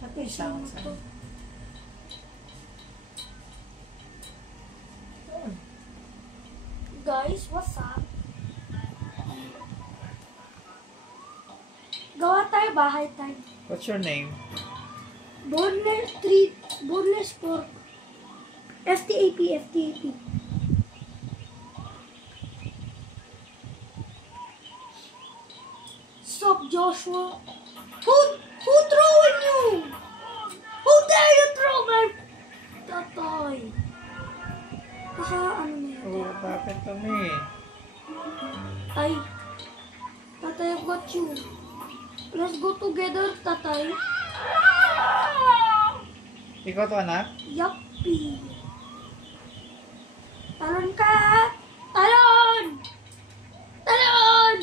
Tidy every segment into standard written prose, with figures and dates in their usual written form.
Sino to? Guys, what's up? Gawa tayo, bahay tayo. What's your name? Boneless Street, Boneless Pork. FTAP. Stop, Joshua. Who throwing you? Who dare you throw my tatoy? Baka ano na yun? Oh, what happened to me? Ay, tatay, I've got you. Let's go together, tatay. Ikaw to, anak? Yuppie. Talon ka! Talon! Talon!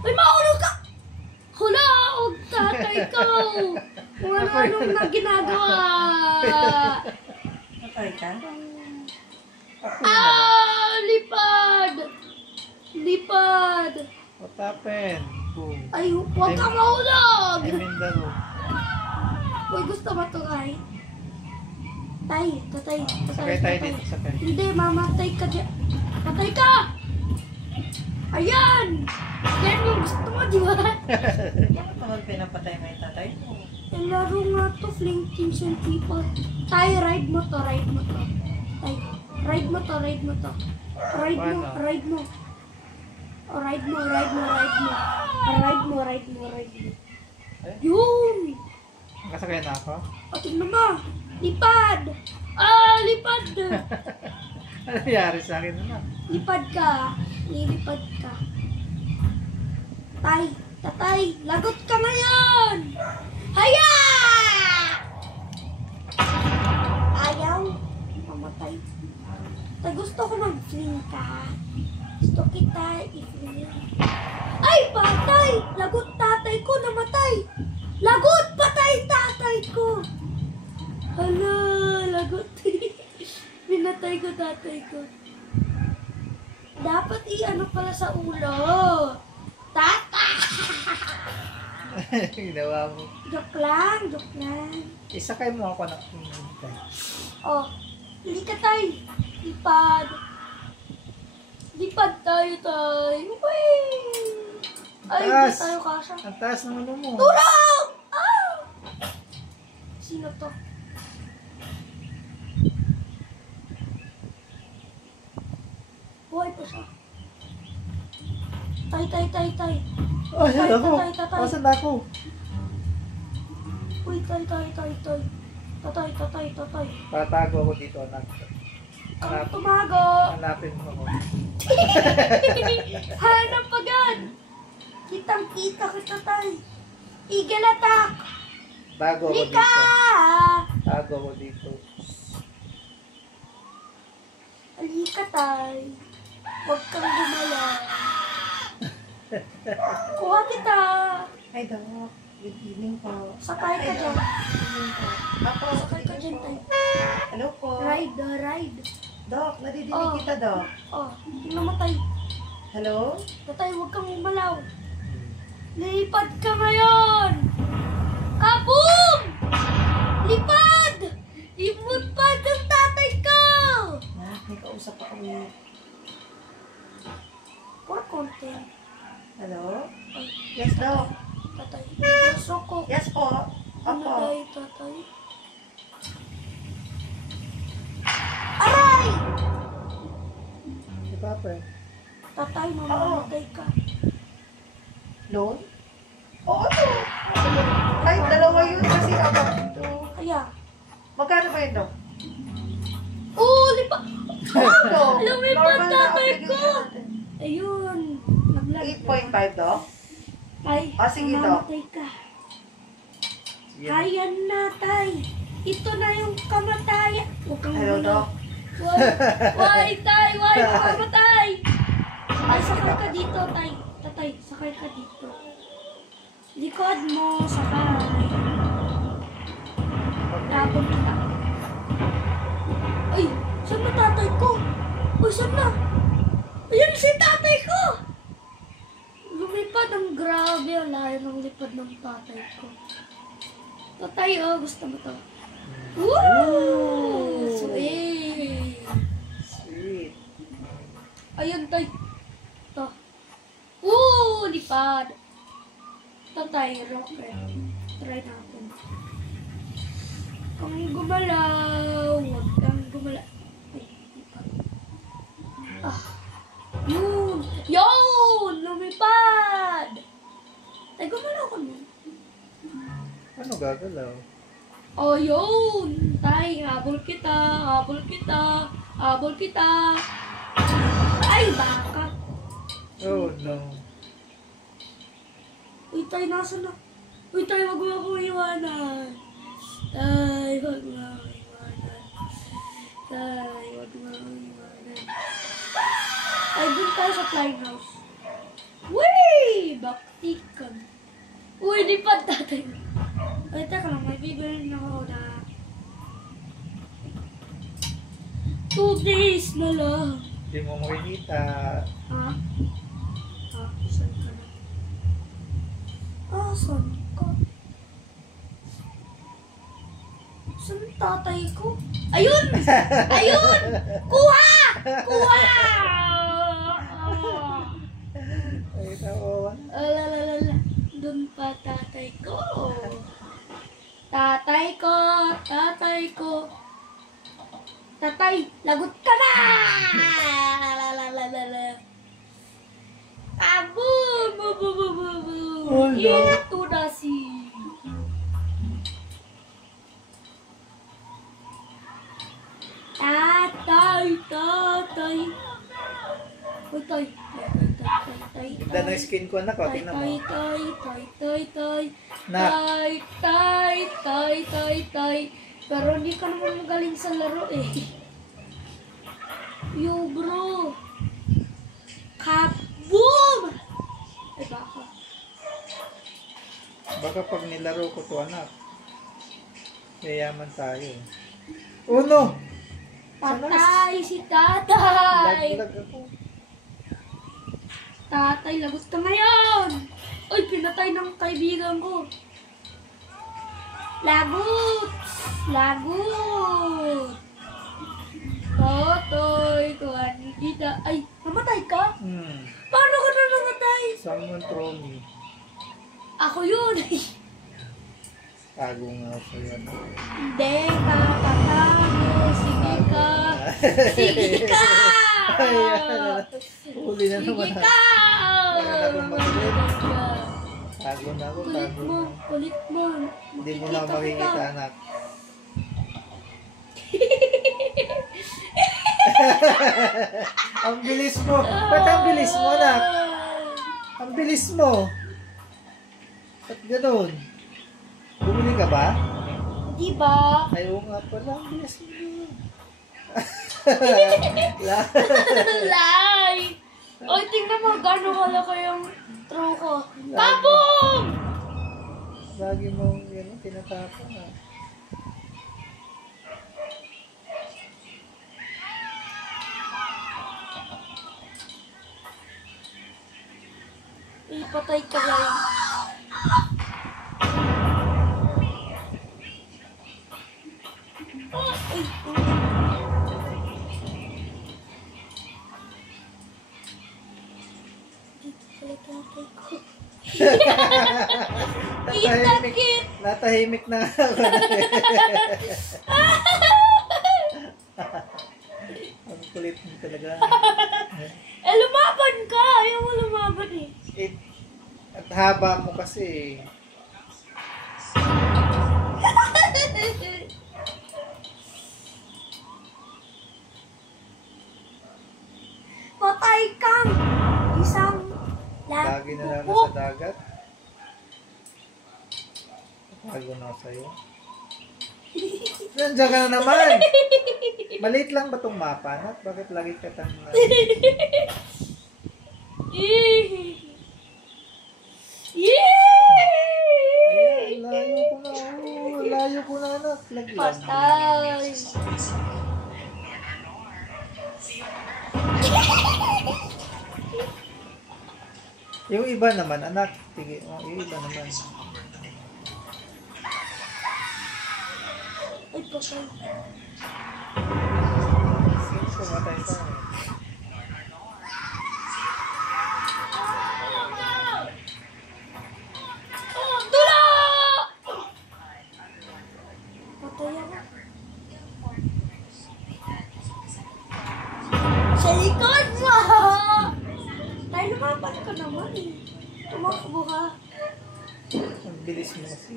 Uy, maulog ka! Hula! Huwag tatay ko! Wala nung na ginagawa! Patay ka? Ah! Lipad! Lipad! What happened? Boom. Ay, huwag ka mahulog! I mean the Uy, gusto ba ito, Kai? Tay, tatay. Sakay tayo dito, sakay. Hindi, mamatay ka dyan. Patay ka! Ayan! Yan yung gusto mo, di ba? Bakit naman pinapatay mo yung tatay mo? Yung laro nga to, Flame Teams and People. Tay, ride mo to. Tay, ride mo to. Ride mo. Oh, ride mo. Yun! Nakasakay na ako? O, tingnan mo. Lipad! Ah, lipad! Ano nangyari sa akin na? Lipad ka. Lilipad ka. Tatay, lagot ka ngayon! Haya! Ayaw. Mamatay. Tay, gusto ko mag-fling ka. Gusto kita i-fling. Ay, patay! Lagot tatay ko, namatay! Lagot! Patay tatay ko! Hala, lagot. Pinatay ko tatay ko. Dapat i-ano pala sa ulo. Tata! Ginawa mo. Joke lang. Isakay mo ako na. Oh, hindi ka tayo. Lipad tayo tayo. Ay, hindi tayo kasha. Ang taas ng ano mo. Tulong! Ah! Sino to? Buhay pa siya. Tay. Oh, yan ako. Tatay. Asan na ako? Uy, tay. Tatay. Tatago ako dito, anak. Ang tumago. Hanapin mo ako. Hanap agad. Kitang-kita kita, tay. Eagle attack. Tago ako Lika! dito. Tago ako dito. Halika, tay. Huwag kang gumalaw. Kuha kita. Ay, Doc. Good evening po. Sakay ka dyan. Good evening po. Ako, Sakay ka dyan, tay. Hello po. Ride. Doc, nadidinig Oh. kita, Doc. Oh, tingnan mo, tay. Hello? Tatay, huwag kang gumalaw. Lipad ka ngayon. Kaboom! Lipad! Ipad ang tatay ko! May kausap ako. For content. Hello? Ay, Yes, Doc. tatay. Gusto ko. Yes po. Ano Opo. tayo, tatay? Aray! Si Papa. Tatay, mamamatay ka. Loan? Oo, Doc. Kahit dalawa yun kasi ako. Kaya. Magkano ba yun, Doc? Oh, lipad! Doc, Lumipad normal na tatay ko! obligation natin. Ayun. Naglag. 8.5, Doc? Ay, Sige, Doc. mamamatay ka. Yan. Ayan na, tay. Ito na yung kamatayan. Huwag kang Hello, gumalaw. Doc. Why, tay? Why mamamatay? Ay, sakay ka dito, tay. Tatay, sakay ka dito. Likod mo, sakay. Tapon kita. Ay, saan na tatay ko? Uy, saan na? Ayan si tatay ko! Lumipad ang grabe. Ang layo ng lipad ng tatay ko. Tatay, gusto mo to? Woo! Sweet! Sweet. Ayun, tay. Ito. Lipad. Ito tayo, rocket. Try natin. Kung gumalaw, huwag kang gumalaw. Ay, lipad. Yun! Yun! Lumipad! Ay, gumalaw ko nun. Ano gagalaw? Yun! Tay, habol kita, habol kita, habol kita. Ay, baka. Oh no. Uy, tay, nasa na? Uy, tay, wag mo akong iwanan. Tay, wag mo akong iwanan. Tay, wag mo akong iwanan. Ay, dun tayo sa flying house. Wee! Baktikan. Uy, lipad tatay. Ay, teka lang, may bibili na ako na 2 days na lang. Hindi mo makikita. Ha? Saan ka na? Saan ka? Saan tatay ko? Ayun! Ayun! Kuha! Kuha! Ay, tawa. Alalala. Doon pa tatay ko. Tatay ko! Tatay ko! Tatay, lagot ka na! Boom! Boom! Boom! Boom! Boom! Boom! Oh, no. Ito na si... Tatay! Tatay! Uy, tay! Tay! Ganda ng skin ko, anak. O, tingnan mo. Tay! Nak. Tay! Pero hindi ka naman magaling sa laro eh. Yo bro! Kaboom! Ay baka. Baka pag nilaro ko to, anak. Yayaman tayo. Oh no! Patay si tatay! Lag ako. Tatay, lagot ka ngayon! Uy, pinatay ng kaibigan ko. Lagot! Lagot! Totoy, kuhan kita. Ay, namatay ka? Paano ka na namatay? Someone throw me. Ako yun. Tago nga ako yan. Hindi ka patago. Sige ka. Sige ka! Huli na naman. Sige ka! Tago na ako, Kulit tago mo, na. kulit mo. Hindi mo na makikita, anak. Ang bilis mo. Ba't ang bilis mo, anak? Ang bilis mo. Ba't ganun? Bumili ka ba? Diba? Ayaw nga pala. Ang bilis mo. Lie! Oy, tingnan mo, gano'n kalaki yung throw ko. Kabong! Lagi mong yan, tinatapon na. Ipatay ka lang. Natahimik, natahimik na ako. Ang kulit mo talaga. Lumaban ka! Ayaw mo lumaban eh. At haba mo kasi. Patay kang isang Lagi na lang lapupok. sa dagat. Tago na ako sa'yo. Nandiyan ka na naman. Maliit lang ba itong mapa, anak? Bakit lagi ka tang... Ayan, layo ko na. Oh, layo ko na, anak. Lagi lang. Patay. Yung iba naman, anak. Sige, oh, yung iba naman. Ay, patay. Pumatay ka. Oh, dula! Patay ako. Sa likod mo! Tayo lumaban ka naman eh. Tumakbo ka. Ang bilis mo kasi.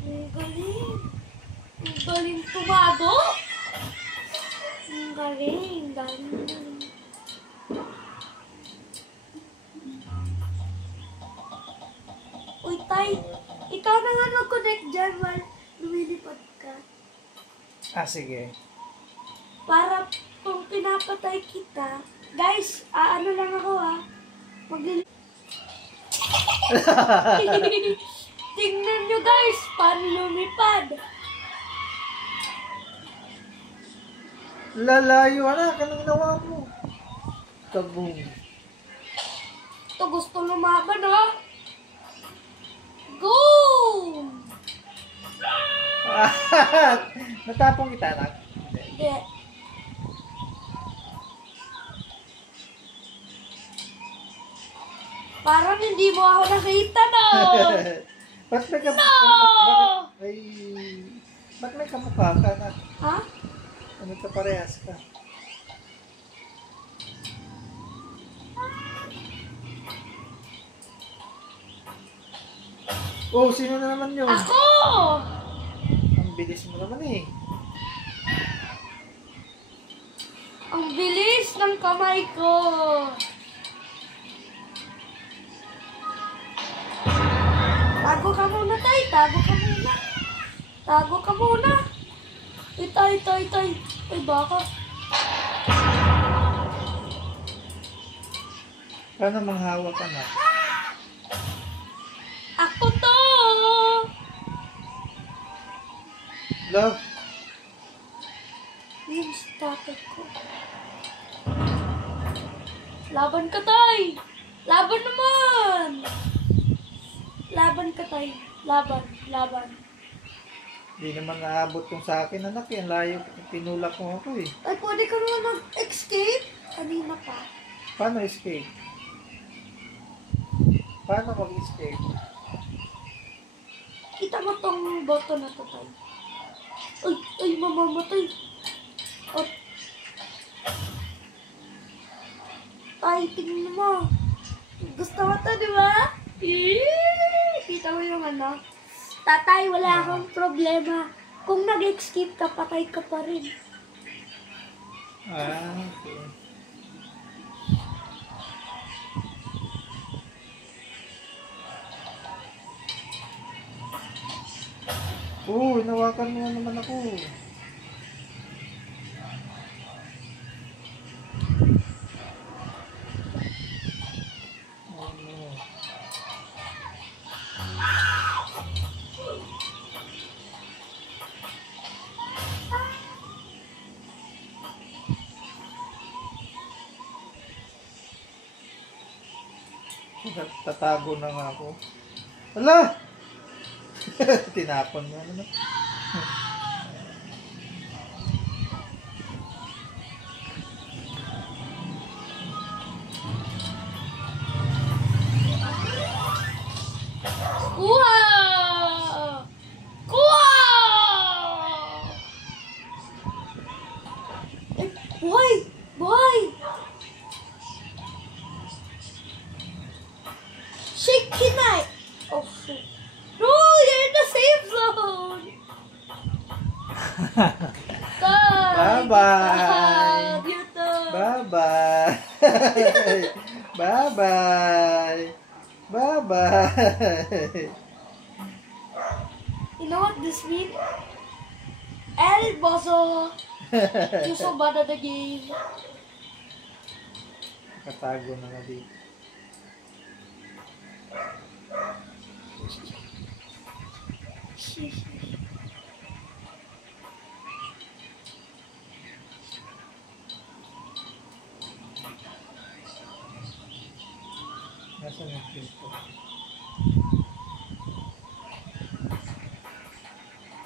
Ang galing. Ang galing tumago. Ang galing. Galing. Uy, Tay. Ikaw na nga mag-connect dyan while lumilipad ka. Ah, sige. Para kung pinapatay kita, guys, ano lang ako tingnan nyo guys, paano lumipad. Lalayo, anak. Anong ginawa mo? Kaboom. Ito gusto lumaban ha. Go! Natapong kita, anak. Hindi. Parang hindi mo ako nakita no. Ba't may kamukha? No! Ba't may kamukha ka, anak? Ha? Ano ka parehas ka? Oh, sino na naman yun? Ako! Ang bilis mo naman eh. Ang bilis ng kamay ko. Tago ka muna, Tay. Tago ka muna. Tago ka muna. Tay. Ay, baka. Paano manghawak ka na? Ako to! Love, Yung starter ko. Laban ka, Tay! Laban naman! Laban ka, Tay. Laban. di naman naabot yung sa akin, anak. Yan layo. Tinulak mo ako eh. Ay, pwede ka naman mag-escape? Kanina pa. Paano escape? Paano mag-escape? Kita mo tong button na to, Tay. Ay, mamamatay. Oh. Tay, tingnan mo. Gusto mo to, di ba? Kita mo yung ano? Tatay, wala akong problema. Kung nag-escape ka, patay ka pa rin. Ah, okay. Hinawakan mo naman ako. Oh, no. Tatago na nga ako. Hala! Tinapon mo naman. Kuha! Kuha! Boy! Boy! Shake tonight! Oh, shit. No, you're in the safe zone! Bye-bye! You too! Bye-bye! Bye-bye! Bye-bye! You know what this means? El Bozo! You're so bad at the game. Katago na nga dito.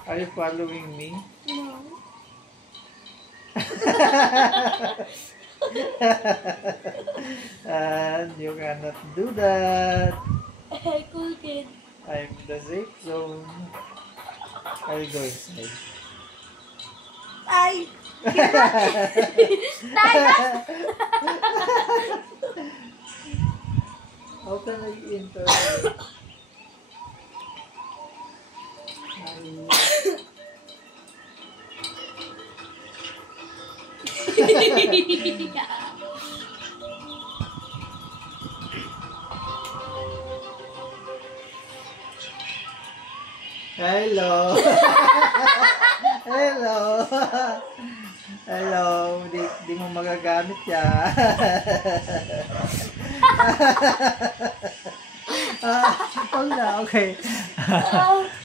Are you following me? No. And you cannot do that. Hey, cool kid. I'm the safe zone. I'll go inside. Ay! Tayo! How can I enter? Hello. Hello. Hello. Di mo magagamit yan. Huwag na, okay.